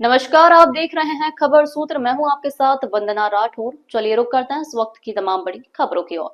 नमस्कार, आप देख रहे हैं खबर सूत्र। मैं हूं आपके साथ वंदना राठौर। चलिए रुक करते हैं इस वक्त की तमाम बड़ी खबरों की ओर।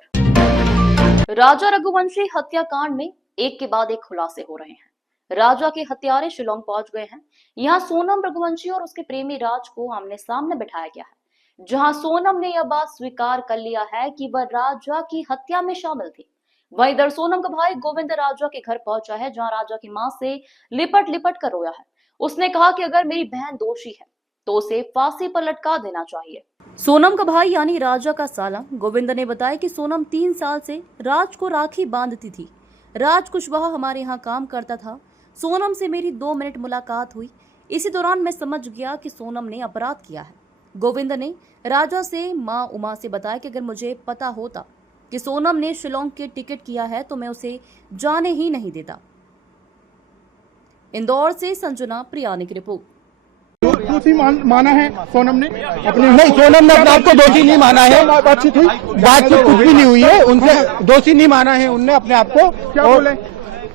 राजा रघुवंशी हत्याकांड में एक के बाद एक खुलासे हो रहे हैं। राजा के हत्यारे शिलोंग पहुंच गए हैं। यहाँ सोनम रघुवंशी और उसके प्रेमी राज को आमने सामने बिठाया गया है, जहां सोनम ने यह बात स्वीकार कर लिया है कि वह राजा की हत्या में शामिल थी। वहीं इधर सोनम का भाई गोविंद राजा के घर पहुंचा है, जहां राजा की मां से लिपट लिपट कर रोया है। उसने कहा कि अगर मेरी बहन दोषी है तो उसे फांसी पर लटका देना चाहिए। सोनम का भाई यानी राजा का साला गोविंद ने बताया कि सोनम 3 साल से राज को राखी बांधती थी। राज कुशवाहा हमारे यहाँ काम करता था। सोनम से मेरी 2 मिनट मुलाकात हुई। इसी दौरान मैं समझ गया कि सोनम ने अपराध किया है। गोविंद ने राजा से मां उमा से बताया कि अगर मुझे पता होता कि सोनम ने शिलोंग के टिकट किया है तो मैं उसे जाने ही नहीं देता। इंदौर से संजना प्रियानी की रिपोर्ट। दोषी माना है सोनम ने अपने? नहीं, सोनम ने अपने आप को दोषी नहीं माना है। बातचीत हुई, बातचीत कुछ भी नहीं हुई है। उनसे दोषी नहीं माना है उनने अपने आप को। क्या बोले?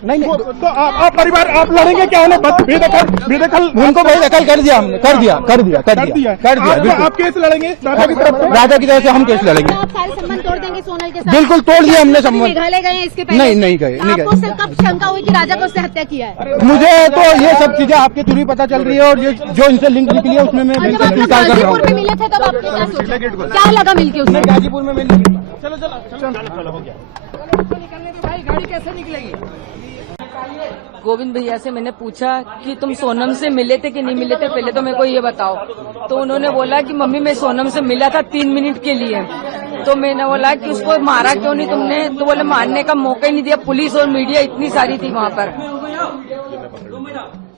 नहीं, तो आप परिवार आप लड़ेंगे क्या? बेदखल उनको बेदखल कर दिया हमने। कर दिया बिल्कुल। आप केस लड़ेंगे राजा की तरफ से? राजा की तरफ से हम केस लड़ेंगे। आप सारे संबंध तोड़ देंगे सोनल के साथ? बिल्कुल तोड़ दिया हमने संबंध। मेघालय गए इसके पहले? नहीं गए। आपको कब शंका हुई कि राजा को उसने हत्या किया है? मुझे तो ये सब चीजें आपके थ्रू ही पता चल रही है, और ये जो इनसे लिंक निकली है उसमें मैं बिल्कुल स्वीकार कर रहा हूँ। गाजीपुर में मिले थे तब आपने क्या सोचा? क्या लगा मिलके उसमें? गाजीपुर में मिली। चलो हो गया। भाई गाड़ी कैसे निकलेगी? गोविंद भैया से मैंने पूछा कि तुम सोनम से मिले थे कि नहीं मिले थे, पहले तो मेरे को ये बताओ। तो उन्होंने बोला कि मम्मी मैं सोनम से मिला था 3 मिनट के लिए। तो मैंने बोला कि उसको मारा क्यों नहीं तुमने? तो बोले मारने का मौका ही नहीं दिया, पुलिस और मीडिया इतनी सारी थी वहाँ पर।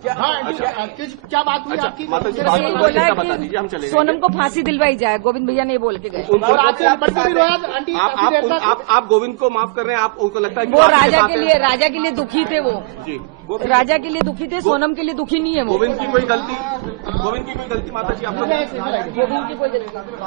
क्या बात हुई आपकी? यही बोला कि सोनम को फांसी दिलवाई जाए, गोविंद भैया ने बोल के गए। आप गोविंद को माफ कर रहे हैं? आप उनको लगता है कि वो राजा के लिए दुखी थे। वो राजा के लिए दुखी थे, सोनम के लिए दुखी नहीं है वो। गोविंद की कोई गलती माता जी आपको? गोविंद की कोई गलती